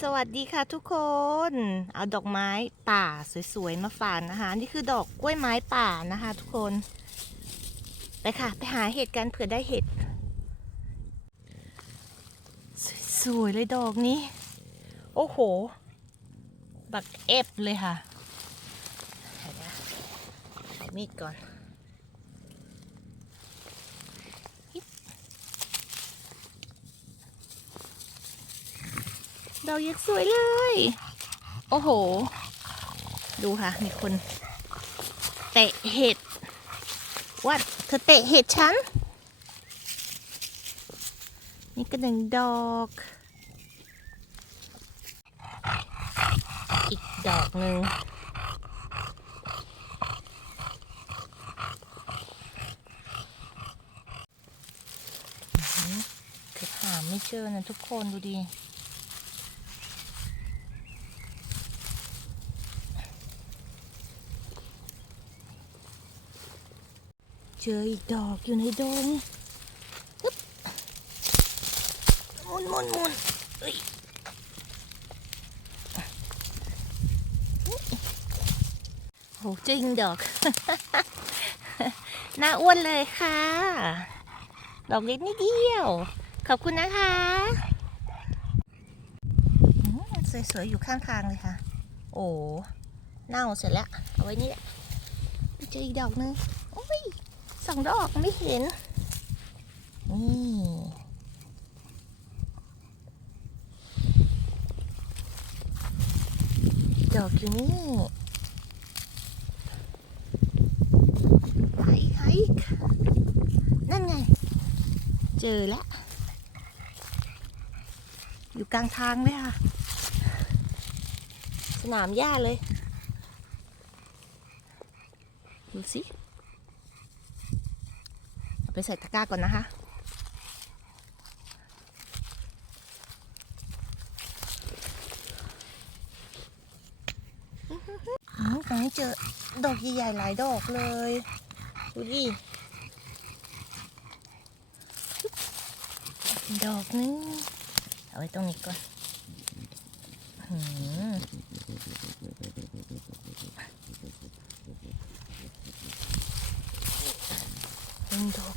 สวัสดีค่ะทุกคน เอาดอกไม้ป่าสวยๆมาฝากนะคะ นี่คือดอกกล้วยไม้ป่านะคะ ทุกคน ไปค่ะ ไปหาเห็ดกันเผื่อได้เห็ด สวยๆเลยดอกนี้ โอ้โห บักเอฟเลยค่ะใส่มีดก่อน ดอกยักษ์สวยเลย โอ้โห ดูค่ะ มีคน เตะเห็ด วัดเธอเตะเห็ดฉัน นี่ก็หนึ่งดอก อีกดอกหนึ่งอื้อหือเก็บหาไม่เจอนะทุกคนดูดิ เจออีกดอกอยู่ในดงมุนมุนมุนเอ้ยโหจริงดอก น่าอ้วนเลยค่ะ ดอกเล็กนิดเดียว ขอบคุณนะคะสวยๆ อยู่ข้างทางเลยค่ะ โอ้เน่าเสร็จแล้ว เอาไว้นี่แหละเจออีกดอกนึง สองดอกไม่เห็น นี่ดอกอยู่นี่หายหายนั่นไง เจอแล้ว อยู่กลางทางเลยค่ะ สนามหญ้าเลย ดูสิ ไปใส่ตะกร้าก่อนนะคะ อืมตรงนี้เจอดอกใหญ่ๆหลายดอกเลย ดูดิ ดอกนึง เอาไว้ตรงนี้ก่อนหืม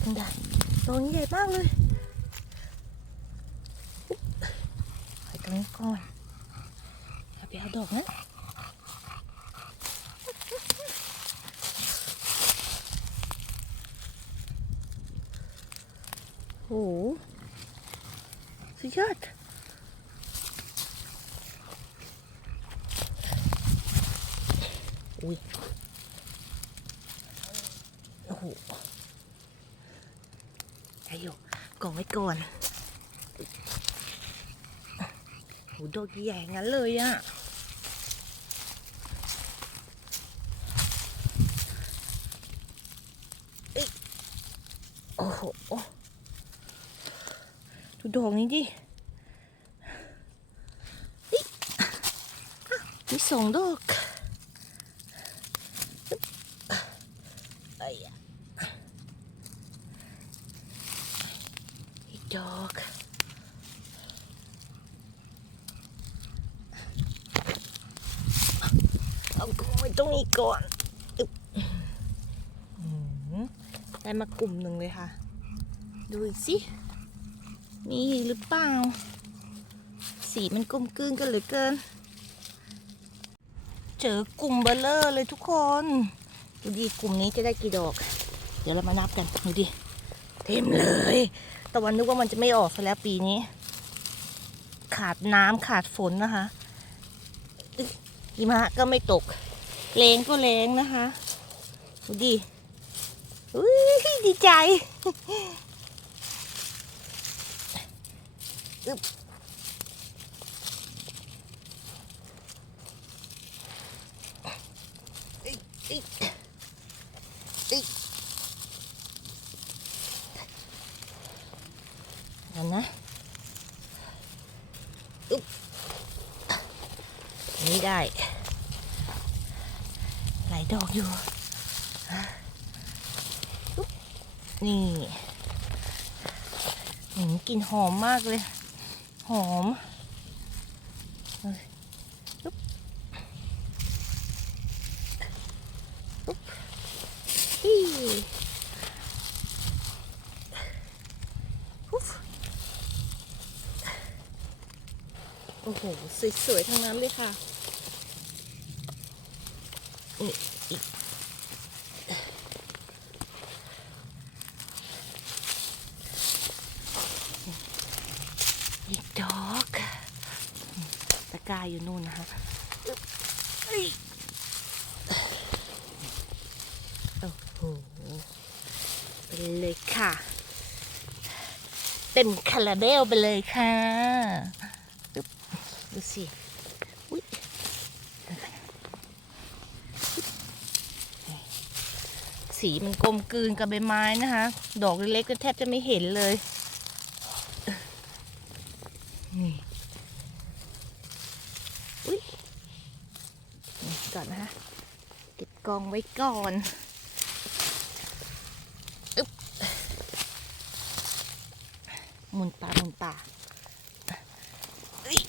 เป็นดอกใหญ่ดอกนี้ใหญ่มากเลยอุ๊บไว้ตรงนี้ก่อนเอาไปเอาดอกนั้นโหสุดยอดอุ้ย โอ้โห ไอ้โยกองไว้ก่อนโหดอกใหญ่งั้นเลยอะเอ้ยโอ้โหดูดอกนี้ดิเฮ้ยอ้าวมีสองดอกไอ้ยะ อีกดอกเอากองไว้ตรงนี้ก่อนอึ๊บอื้อหือได้มากลุ่มหนึ่งเลยค่ะ ดูอีกสิ มีหรือเปล่า สีมันกลมกลืนกันเหลือเกิน เจอกลุ่มเบลเลอร์เลยทุกคน ดูดิกลุ่มนี้จะได้กี่ดอก เดี๋ยวเรามานับกัน ดูดิ เต็มเลย แตะวันนึกว่ามันจะไม่ออกซะแล้วปีนี้ ขาดน้ำขาดฝนนะคะหิมะก็ไม่ตกแรงก็แรงนะคะดูดิอุ้ยดีใจอิ๊ะอิ๊ะ นี้ได้ หลายดอกอยู่ นี่หืมกลิ่นหอมมากเลย หอมโอ้โห สวยๆ ทั้งนั้นเลยค่ะ เต็มคาราเบลไปเลยค่ะ ดูสิอุ๊ยสีมันกลมกลืนกับใบไม้นะคะ ดอกเล็กๆก็แทบจะไม่เห็นเลย นี่อุ๊ยก่อนนะคะเก็บกองไว้ก่อนอึ๊บหมุนตาหมุนตาอุ๊ย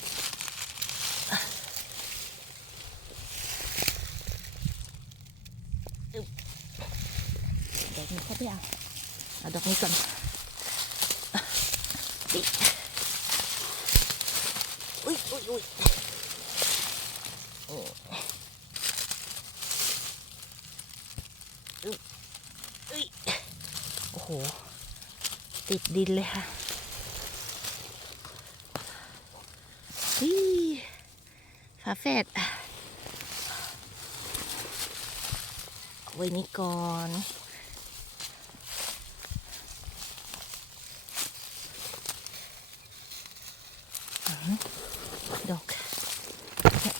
อึ๊บ ดอกนี้เข้าไปเอาเอาดอกนี้ก่อนอุ๊ยอุ้ยอุ้ยอุ้ยอุ้ยอุ้ยโอ้โห ติดดินเลยค่ะฮีฝาแฝดเอาไว้นี่ก่อน ดอก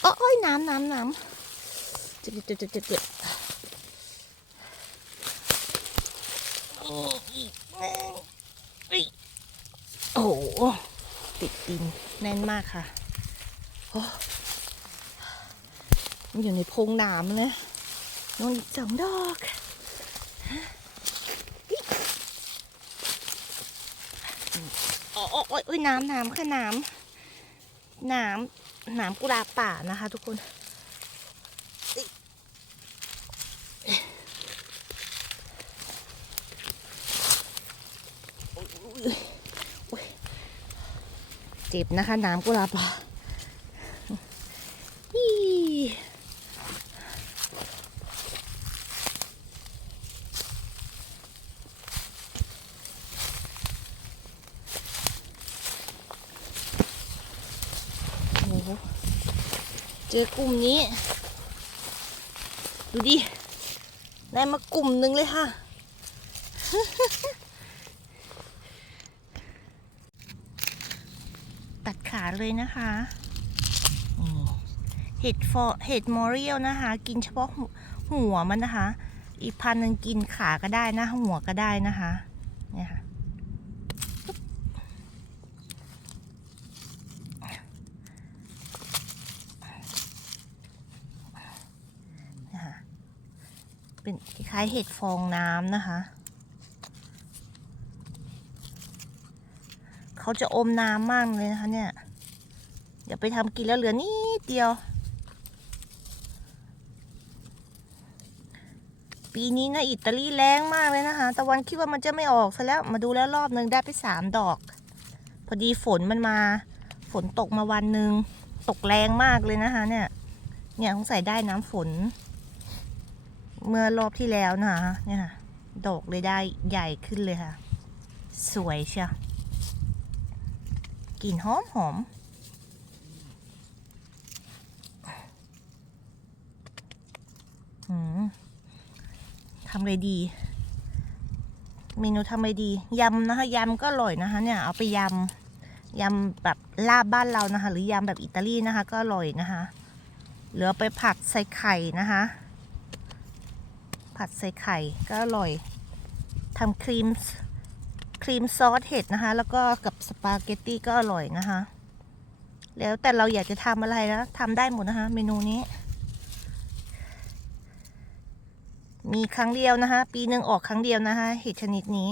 โอ้ย น้ำน้ำน้ำจุดจุดจุดจุดจุดโอ้โหติดดินแน่นมากค่ะโอ้มันอยู่ในโพรงน้ำเลยนอนอีกสองดอกอ๋ออ้ยโอ้ยน้ำน้ำค่ะน้ำน้ำ น้ำกุหลาบป่านะคะ ทุกคน เจ็บนะคะน้ำกุหลาบป่าอี้โอ้โหเจอกลุ่มนี้ ดูดิ ได้มากลุ่มหนึ่งเลยค่ะ ตัดขาเลยนะคะเห็ดฟอเห็ดมอริเอลนะคะ กินเฉพาะหัวหัวมันนะคะ อีกพันหนึ่งกินขาก็ได้นะ หัวก็ได้นะคะ เนี่ยค่ะปึ๊บเนี่ยค่ะ เป็นคล้ายเห็ดฟองน้ำนะคะ เขาจะอมน้ำมากเลยนะคะเนี่ย เดี๋ยวไปทำกินแล้วเหลือนิดเดียว ปีนี้นะอิตาลีแรงมากเลยนะคะ ตะวันคิดว่ามันจะไม่ออกซะแล้ว มาดูแล้วรอบหนึ่งได้ไปสามดอก พอดีฝนมันมา ฝนตกมาวันหนึ่งตกแรงมากเลยนะคะเนี่ย เนี่ยคงใส่ได้น้ำฝน เมื่อรอบที่แล้วนะคะเนี่ยค่ะดอกเลยได้ใหญ่ขึ้นเลยค่ะ สวยเชียวกลิ่นหอมหอมอืมทำเลยดี เมนูทำเลยดียำนะคะยำก็อร่อยนะคะ เนี่ย เอาไปยำยำแบบลาบบ้านเรานะคะ หรือยำแบบอิตาลีนะคะ ก็อร่อยนะคะ เหลือไปผัดใส่ไข่นะคะ ผัดใส่ไข่ก็อร่อยทำครีมครีมซอสเห็ดนะคะ แล้วก็กับสปาเกตตี้ก็อร่อยนะคะ แล้วแต่เราอยากจะทำอะไรนะทำได้หมดนะคะ เมนูนี้ มีครั้งเดียวนะคะ ปีหนึ่งออกครั้งเดียวนะคะเห็ดชนิดนี้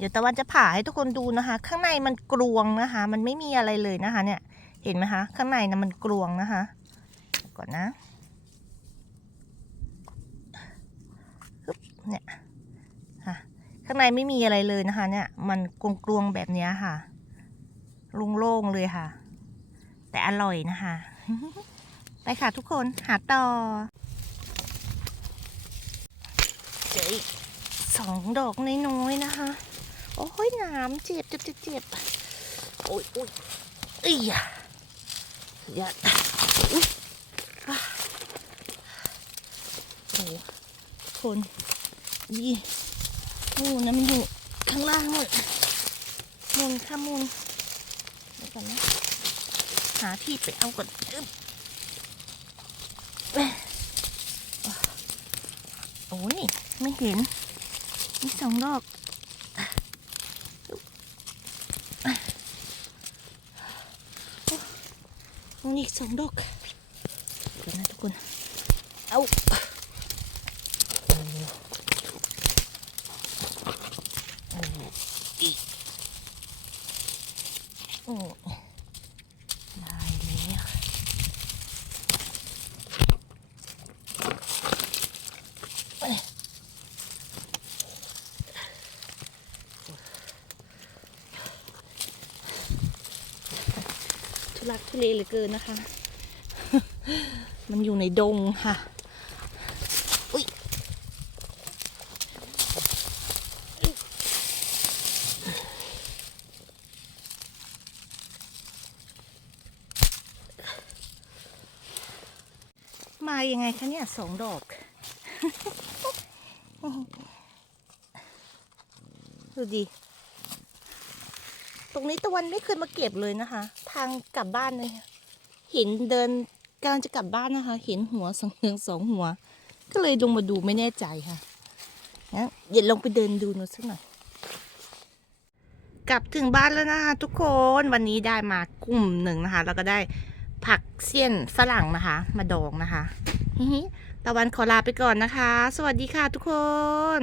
เดี๋ยวตะวันจะผ่าให้ทุกคนดูนะคะ ข้างในมันกรวงนะคะ มันไม่มีอะไรเลยนะคะ เนี่ย เห็นไหมคะ ข้างในนะมันกรวงนะคะ ก่อนนะเนี่ยค่ะ ข้างในไม่มีอะไรเลยนะคะ เนี่ย มันกรวงๆแบบนี้ค่ะโล่งๆเลยค่ะ แต่อร่อยนะคะ ไปค่ะทุกคนหาต่อเจออีกสองดอกน้อยๆนะคะ โอ้ยหนามเจ็บเจ็บเจ็บโอ้ยโอ้ยเอ้ยอย่าอุ้ยโอ้คนดีนู่นนะมันอยู่ข้างล่างหมดมุนข้ามุนเดี๋ยวก่อนนะหาที่ไปเอาก่อนอึ๊บเอ้ยโอ้ยไม่เห็นมีสองดอก ตรงนี้อีก สองดอกเดี๋ยวนะทุกคน เอาโอ้โหโอ้โหอีกโอ้ได้แล้วเอ้ยทุ ลักทุเลเหลือเกินนะคะ มันอยู่ในดงค่ะ อุ้ยมายังไงคะเนี่ยสองดอก ดูดิ ตรงนี้ตะวันไม่เคยมาเก็บเลยนะคะ ทางกลับบ้านเลยเห็นเดินกำลังจะกลับบ้านนะคะเห็นหัวสองเรืองสองหัว ก็เลยลงมาดูไม่แน่ใจค่ะงั้นเดี๋ยวลงไปเดินดูหน่อยสักหน่อยกลับถึงบ้านแล้วนะคะทุกคนวันนี้ได้มากลุ่มหนึ่งนะคะ แล้วก็ได้ผักเสี้ยนฝรั่งนะคะ มาดองนะคะตะวันขอลาไปก่อนนะคะ สวัสดีค่ะทุกคน